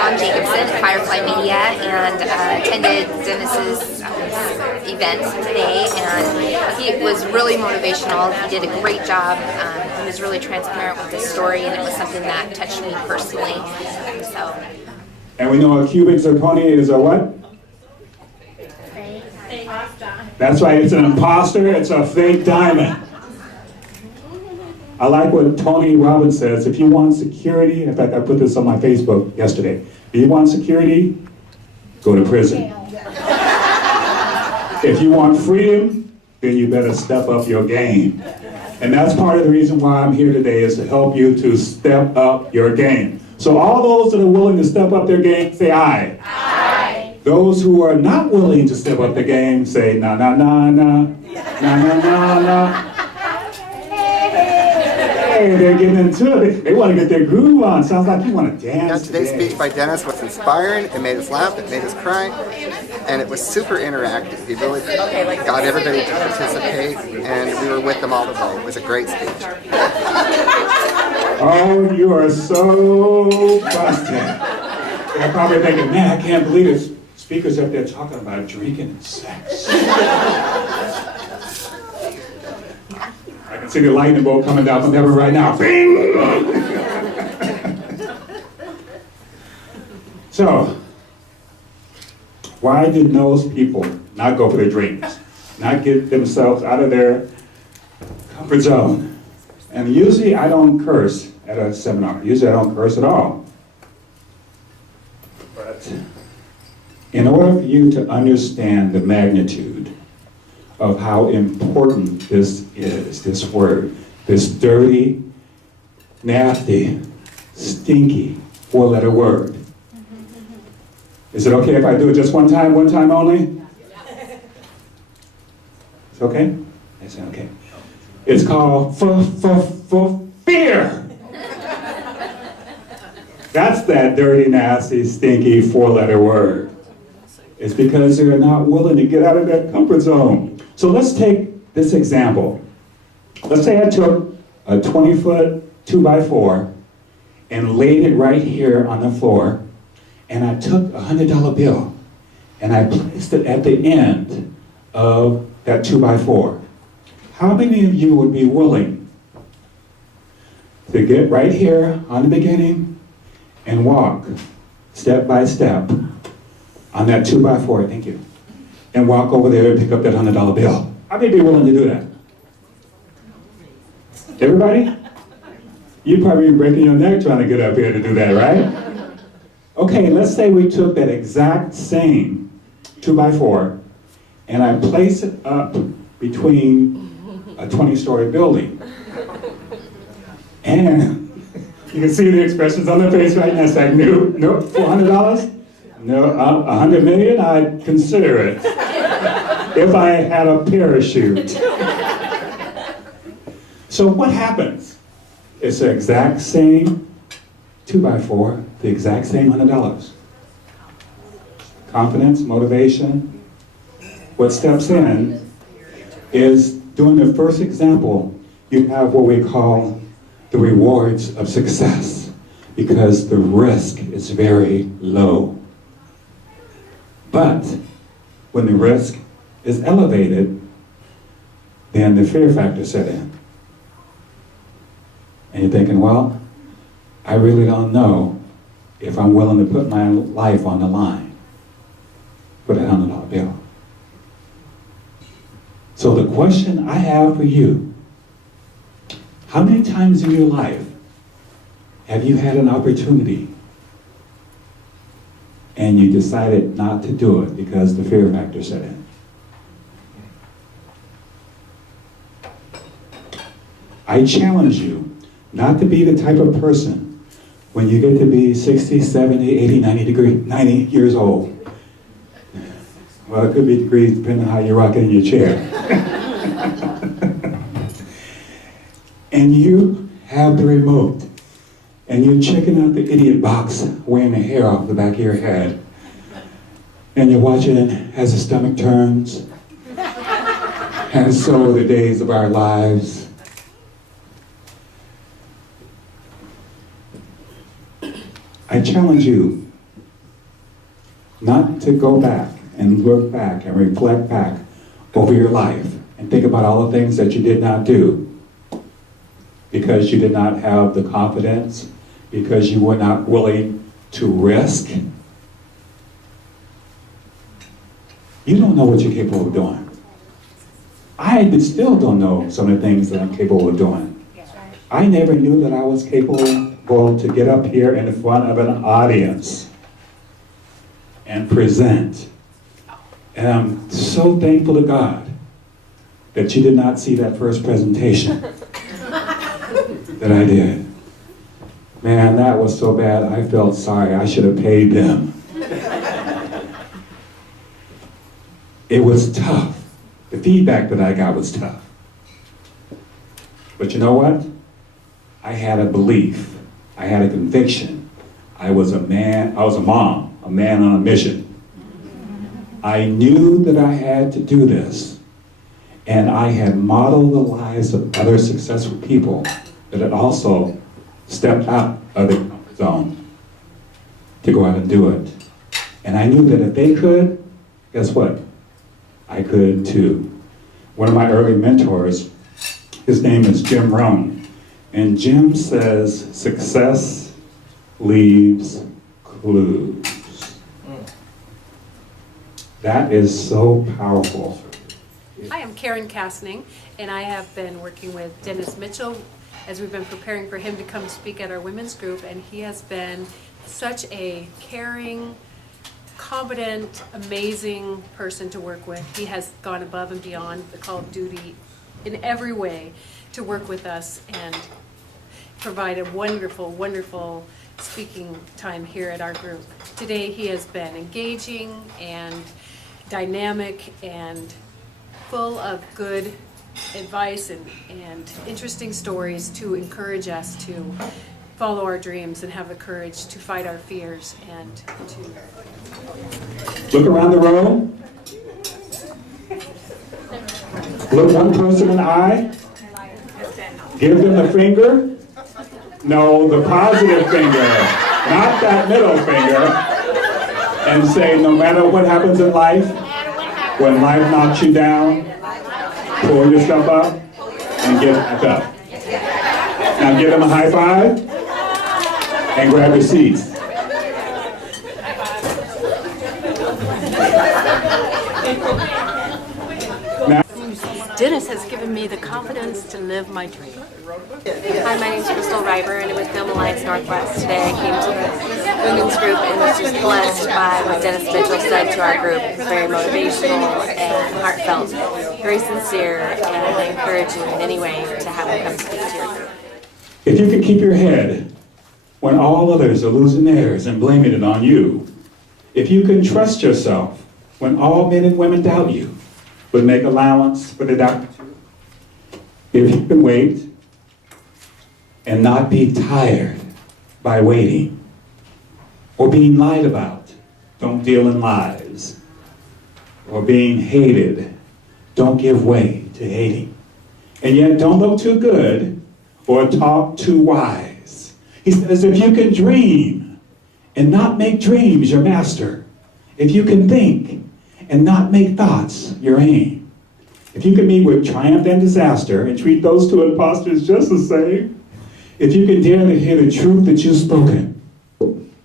Don Jacobson at Firefly Media and attended Dennis's event today, and he was really motivational. He did a great job. He was really transparent with his story, and it was something that touched me personally. And we know a cubic zirconia is a what? That's right, it's an imposter, it's a fake diamond. I like what Tony Robbins says, if you want security, in fact I put this on my Facebook yesterday, if you want security, go to prison. If you want freedom, then you better step up your game. And that's part of the reason why I'm here today, is to help you to step up your game. So all those that are willing to step up their game, say aye. Aye. Those who are not willing to step up their game, say na na na na, na na na na. Hey, they're getting into it. They want to get their groove on. Sounds like you want to dance. Today's speech by Dennis was inspiring. It made us laugh. It made us cry. And it was super interactive. He really got everybody to participate, and we were with them all the way. It was a great speech. Oh, you are so busted. They're probably thinking, man, I can't believe this speaker's up there talking about drinking and sex. I can see the lightning bolt coming down from heaven right now. Bing! So, why did those people not go for their dreams? Not get themselves out of their comfort zone? And usually I don't curse at a seminar. Usually I don't curse at all. But in order for you to understand the magnitude of how important this is, this word, this dirty, nasty, stinky, four-letter word. Is it okay if I do it just one time only? It's okay? It's okay. It's called fear. That's that dirty, nasty, stinky, four-letter word. It's because they're not willing to get out of that comfort zone. So let's take this example. Let's say I took a 20-foot 2x4 and laid it right here on the floor, and I took a $100 bill and I placed it at the end of that 2x4. How many of you would be willing to get right here on the beginning and walk step by step on that 2x4, thank you, and walk over there and pick up that $100 bill? How many be willing to do that? Everybody? You'd probably be breaking your neck trying to get up here to do that, right? Okay, let's say we took that exact same 2x4 and I placed it up between a 20-story building. And you can see the expressions on their face right now. It's like, no, $400? No, $100 million? I'd consider it. If I had a parachute. So what happens? It's the exact same 2x4, the exact same $100. Confidence, motivation. What steps in is, during the first example, you have what we call the rewards of success, because the risk is very low. But when the risk is elevated, then the fear factor set in. And you're thinking, well, I really don't know if I'm willing to put my life on the line for that $100 bill. So the question I have for you, how many times in your life have you had an opportunity and you decided not to do it because the fear factor set in? I challenge you not to be the type of person when you get to be 60, 70, 80, 90 years old. Well, it could be degrees depending on how you're rocking in your chair. And you have the remote, and you're checking out the idiot box, wearing the hair off the back of your head, and you're watching as the stomach turns, and so are the days of our lives. I challenge you, not to go back and look back and reflect back over your life and think about all the things that you did not do because you did not have the confidence, because you were not willing to risk. You don't know what you're capable of doing. I still don't know some of the things that I'm capable of doing. I never knew that I was capable to get up here in front of an audience and present. And I'm so thankful to God that you did not see that first presentation that I did. Man, that was so bad, I felt sorry. I should have paid them. It was tough. The feedback that I got was tough. But you know what? I had a belief. I had a conviction. I was a man, I was a mom, a man on a mission. I knew that I had to do this. And I had modeled the lives of other successful people that had also stepped out of their comfort zone to go out and do it. And I knew that if they could, guess what? I could too. One of my early mentors, his name is Jim Rohn. And Jim says, success leaves clues. That is so powerful. Hi, I'm Karen Kastning, and I have been working with Dennis Mitchell as we've been preparing for him to come speak at our women's group, and he has been such a caring, competent, amazing person to work with. He has gone above and beyond the call of duty in every way to work with us and provide a wonderful, wonderful speaking time here at our group. Today he has been engaging and dynamic and full of good advice and interesting stories to encourage us to follow our dreams and have the courage to fight our fears and to Look around the room. Look one person in the eye. Give them the finger. No, the positive finger, not that middle finger. And say, no matter what happens in life, when life knocks you down, pull yourself up and get back up. Now give them a high five and grab your seats. Now, Dennis has given me the confidence to live my dream. Hi, my name is Crystal Reiber, and with Film Alliance Northwest today I came to the women's group and was just blessed by what Dennis Mitchell said to our group. It was very motivational and heartfelt, very sincere, and encouraging in any way to have him come speak to your group. if you can keep your head when all others are losing theirs and blaming it on you, if you can trust yourself when all men and women doubt you, but make allowance for the doubt, if you can wait and not be tired by waiting or being lied about, don't deal in lies, or being hated, don't give way to hating. And yet don't look too good or talk too wise. He says, if you can dream and not make dreams your master, if you can think and not make thoughts your aim, if you can meet with triumph and disaster and treat those two imposters just the same, if you can dare to hear the truth that you've spoken,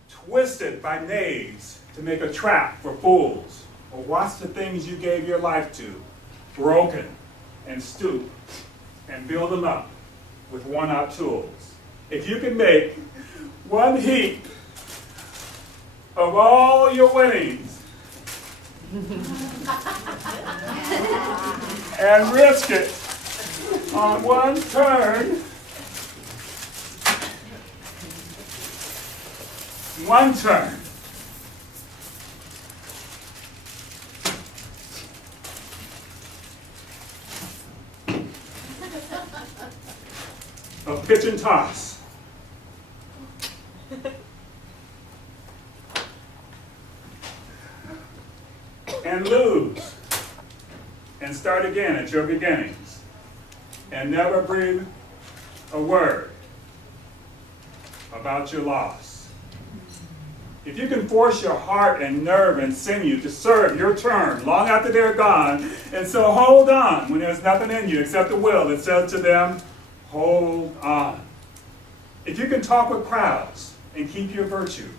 twisted by knaves to make a trap for fools, or watch the things you gave your life to broken and stoop and build them up with worn-out tools. If you can make one heap of all your winnings and risk it on one turn, of pitch and toss. And lose and start again at your beginnings and never breathe a word about your loss. if you can force your heart and nerve and sinew to serve your turn long after they're gone, and so hold on when there's nothing in you except the will that says to them, hold on. If you can talk with crowds and keep your virtue,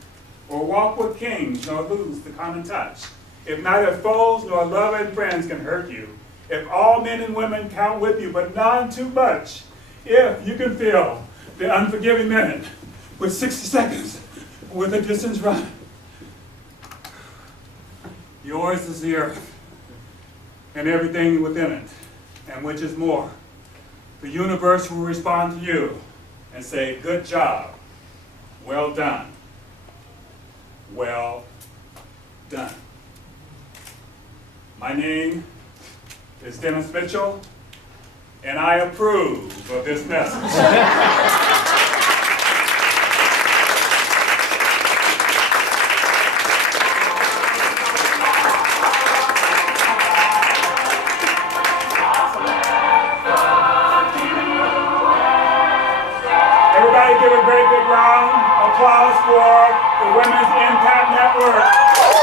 or walk with kings nor lose the common touch, if neither foes nor loving friends can hurt you, if all men and women count with you but none too much, if you can fill the unforgiving minute with 60 seconds with a distance run, yours is the earth and everything within it, and which is more. The universe will respond to you and say, good job, well done, well done. My name is Dennis Mitchell, and I approve of this message. Everybody give a great big round of applause for the Women's Impact Network.